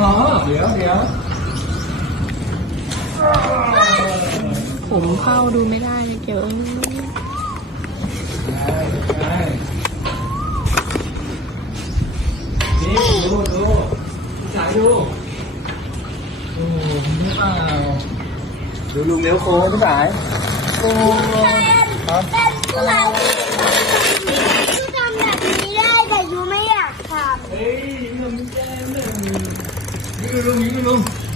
อ๋อเดี๋ยวเดี๋ยวผมเข้าดูไม่ได้เลยเกี่ยวเอ้ยได้ได้นี่ดูดูสายดูโอ้ไม่เปล่าดูลุงเลี้ยวโค้งพี่สายโอ้ครับ Tulong, tulong.